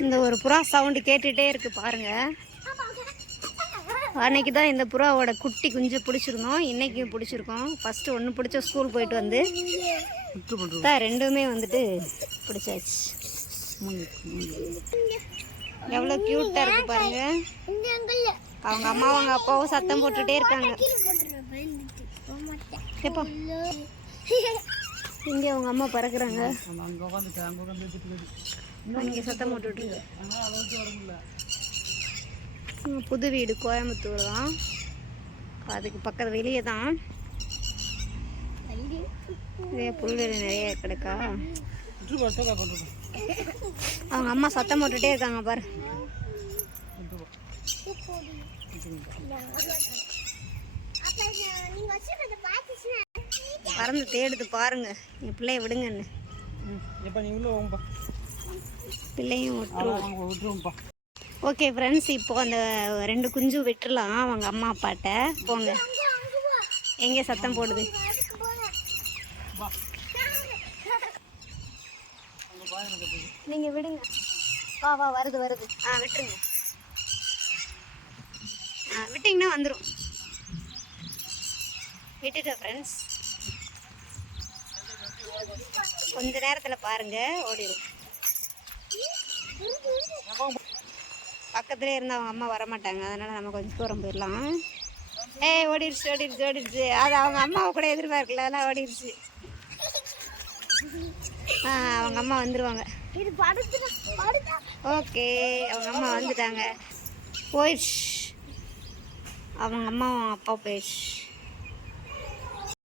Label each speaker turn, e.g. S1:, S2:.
S1: இந்த ஒரு புறா சவுண்டு கேட்டுகிட்டே இருக்கு பாருங்க. அன்னைக்கு தான் இந்த புறாவோட குட்டி குஞ்சு பிடிச்சிருந்தோம். இன்னைக்கு பிடிச்சிருக்கோம். ஃபஸ்ட்டு ஒன்று பிடிச்ச ஸ்கூல் போயிட்டு வந்து. தான் ரெண்டுமே வந்துட்டு பிடிச்சாச்சு. எவ்வளோ க்யூட்டாக இருக்கு பாருங்க. அவங்க அம்மா அவங்க அப்பாவும் சத்தம் போட்டுட்டே இருக்காங்க. எப்போ? இங்கே அவங்க அம்மா பறக்குறாங்க.
S2: அங்கே
S1: சத்தம் ம், புது வீடு கோயம்புத்தூர் தான். அதுக்கு பக்கத்து வெளியே தான். நிறைய புல்வெளி நிறைய கிடக்கா. அவங்க அம்மா சத்தம் போட்டுட்டே இருக்காங்க பாரு. பறந்து தேடுது பாருங்க. என் பிள்ளைய விடுங்கன்னு.
S2: ம் எப்போ நீ உள்ளே வாங்கப்பா.
S1: பிள்ளையும்
S2: விட்டுருவோம்ப்பா.
S1: ஓகே ஃப்ரெண்ட்ஸ் இப்போ அந்த ரெண்டு குஞ்சு விட்டுறலாம் அவங்க அம்மா அப்பாட்ட. போங்க. எங்கே சத்தம் போடுது? நீங்கள் விடுங்க. வா வா வருது வருது. ஆ விட்டுருங்க. ஆ விட்டிங்கன்னா வந்துடும் விட்டுட்டேன் ஃப்ரெண்ட்ஸ் கொஞ்ச நேரத்தில் பாருங்க ஓடிடும் பக்கத்துலேயே இருந்து அவங்க அம்மா வர மாட்டாங்க அதனால நம்ம கொஞ்சம் தூரம் போயிடலாம். ஏய் ஓடிடுச்சு ஓடிடுச்சு ஓடிடுச்சு அது அவங்க அம்மாவை கூட எதிர்பார்க்கல. அதெல்லாம் ஓடிடுச்சு ஆ அவங்க அம்மா வந்துருவாங்க. ஓகே அவங்க அம்மா வந்துட்டாங்க. போயிடுச்சு. அவங்க அம்மா அப்பா போயிடுச்சு.